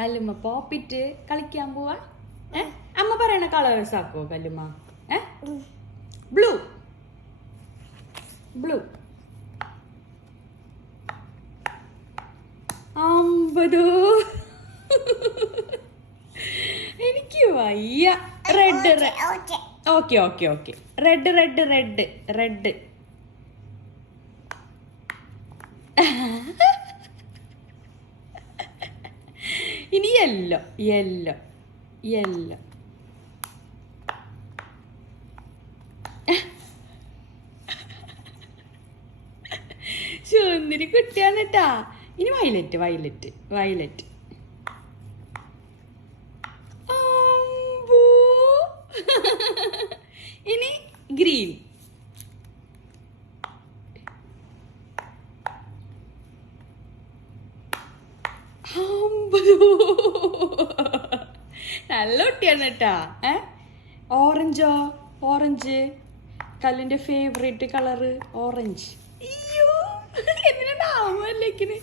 കല്ലുമ്മ pop it കളിക്കാൻ പോവാ? ഏ? അമ്മ പറയണ കളേഴ്സ് ആക്കോ കല്ലുമ്മ? ഏ? ബ്ലൂ. ബ്ലൂ. അമ്പതോ. എനിക്ക് വയ്യ. Red okay okay okay red red red red ഇനി യെല്ലോ യെല്ലോ യെല്ലോ ചുന്തിരി കുട്ടിയാണ് കേട്ടാ ഇനി വയലറ്റ് വയലറ്റ് വയലറ്റ് അമ്പോ. ഇനി ഗ്രീൻ അമ്പതോ. നല്ല കുട്ടിയാണ് കേട്ടാ. ഏ? ഓറഞ്ചോ ഓറഞ്ച് കല്ലിന്റെ ഫേവറേറ്റ് കളറ് ഓറഞ്ച് അയ്യോ എന്തിനാമല്ലേക്കിന്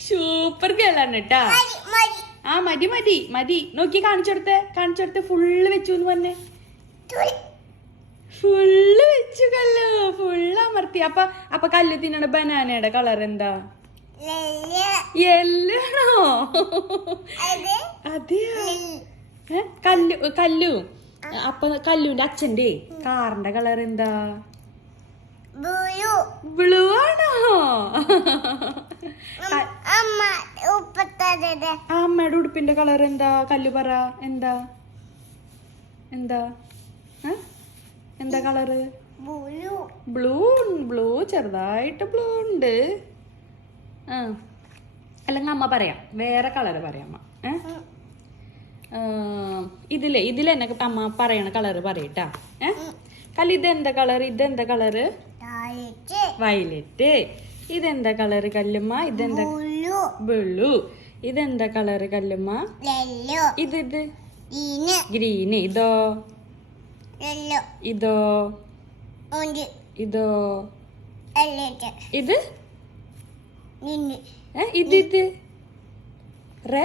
സൂപ്പർ ഗേളാണ് കേട്ടാ. ആ മതി മതി മതി. നോക്കി കാണിച്ചെടുത്തെ കാണിച്ചെടുത്ത് ഫുള്ള് വെച്ചു എന്ന് പറഞ്ഞേ. ഫുള്ള് വെച്ചു കല്ല്. ഫുള്ള് അമർത്തി. അപ്പൊ അപ്പൊ കല്ല് തിന്നണ ബനാനയുടെ കളർ എന്താ? അത് അതെയോ? കല്ലു കല്ലു. അപ്പൊ കല്ലുവിന്റെ അച്ഛന്റെ കാറിന്റെ കളർ എന്താ ബ്ലൂ. ബ്ലൂ ആണോ? അമ്മയുടെ ഉടുപ്പിന്റെ കളർ എന്താ കല്ലു പറ. എന്താ? എന്താ? എന്താ കളറ്? ബ്ലൂ. Blue blue. ചെറുതായിട്ട് ബ്ലൂ ഉണ്ട്. അല്ലെങ്കിൽ അമ്മ പറയാം. വേറെ കളർ പറയാം അമ്മ. ഇതിലെ ഇതിലെ ഇതിലെന്നെ അമ്മ പറയണ കളർ പറയട്ടാ. ഏ? കല്ല് ഇതെന്താ കളർ ഇതെന്താ കളർ വയലറ്റ് ഇതെന്താ കളർ കല്ലുമ്മ? ഇതെന്താ ബ്ലൂ ഇതെന്താ കളർ കല്ലുമ്മ? ഇത് ഇത് ഗ്രീന് ഇതോ? ഇതോ? ഇതോ? ഇത്? ഇത് ഇത്. റേ?